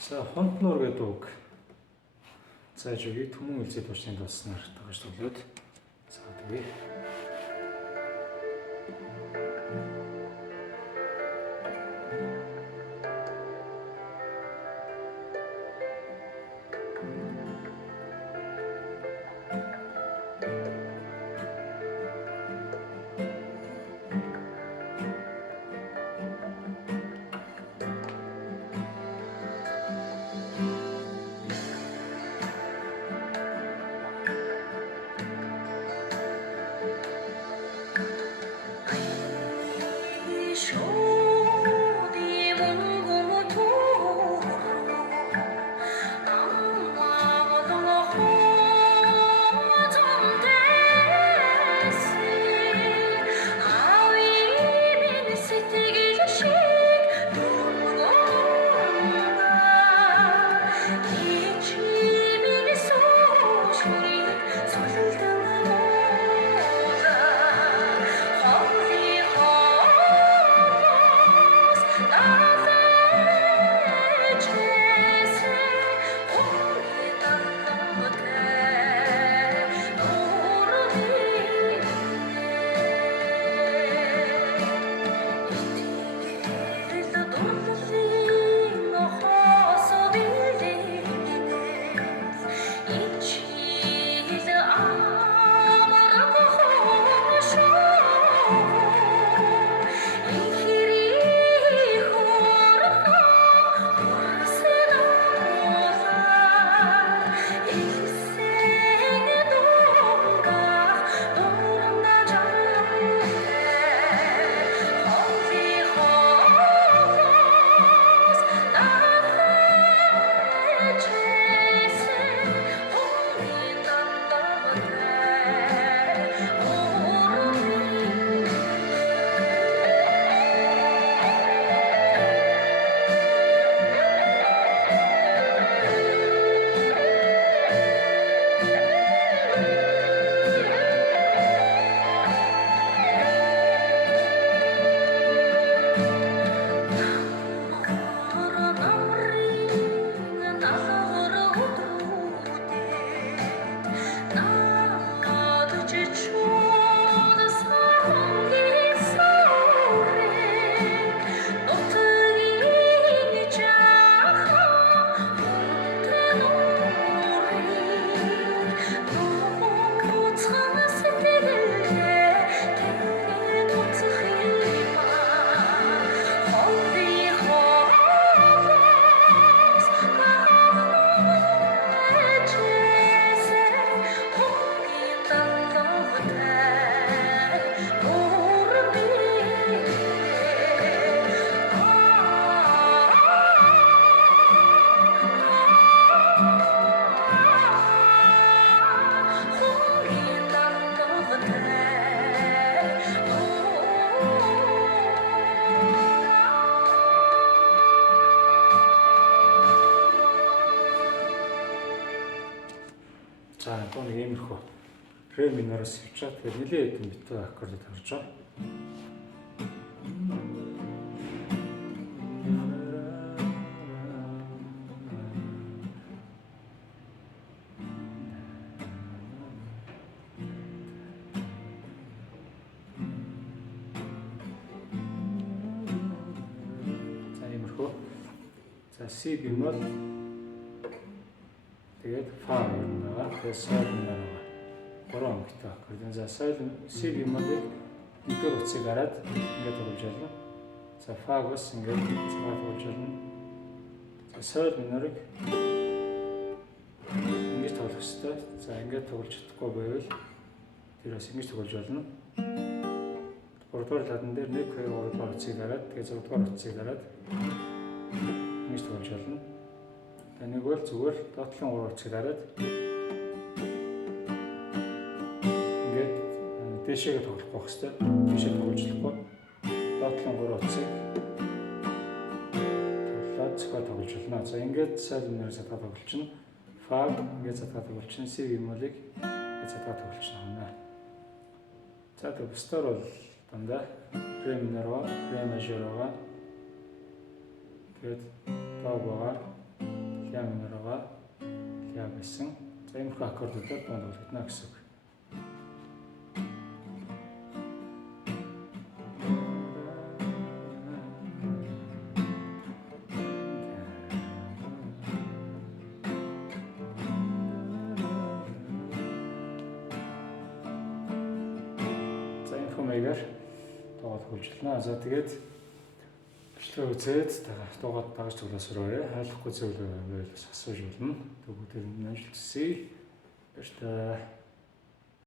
За хонтнуур гэдэг үг. За жигээ түмэн үлзий туушны дууснаар тогож тоглоод. За тэгээ. За одоо нэг иймэрхүү ре минороос хөвчаад тэгээд нэлээд хэдэн бит аккордыг тавьж байгаа. За иймэрхүү. За C бемол тэгээд фа байна. Тэгээд сол байна. Гурван өнгөтэй аккорд. За сол C бемолыг нэгдүгээр утсыг гараад ингээд тоглож байна. За фаг бас ингээд цагаат болж байна. За сол минорыг ингэж тоглох хэрэгтэй. За ингээд тоглож чадахгүй байвал тэр бас ингэж тоглож болно. 3-р ладан дээр 1 2 3-р утсыг гараад тэгээд 6-р утсыг гараад ингэж тоглож болно. Нэг бол зүгээр доотлон 3 утсыг дараад ингээд дэшегээ тоглох байх хэрэгтэй. Дэшээ тоглохгүй. Доотлон 3 утсыг тоглоод цохоо тоглож болно. За ингээд сол минор задгаа тоглолчихно. Фа ингээд задгаа тоглолчихно. Си бемолыг ингээд задгаа тоглолчихно. За тэгээд бусдаар бол дандаа ре минор ба ре мажор ба тэгээд до байгаа. ля минороо ля гэсэн. За иймэрхүү аккордуудаар дунд үлдэнэ гэсэн үг. За иймэрхүү маягаар дугаар хөгжүүлнэ. За тэгээд бичлэг үзээд дугаар дагаж тоглосороо ойлгохгүй зүйл байвал асууж болно. Бүгд энэ ажил төсөй. Баярлалаа.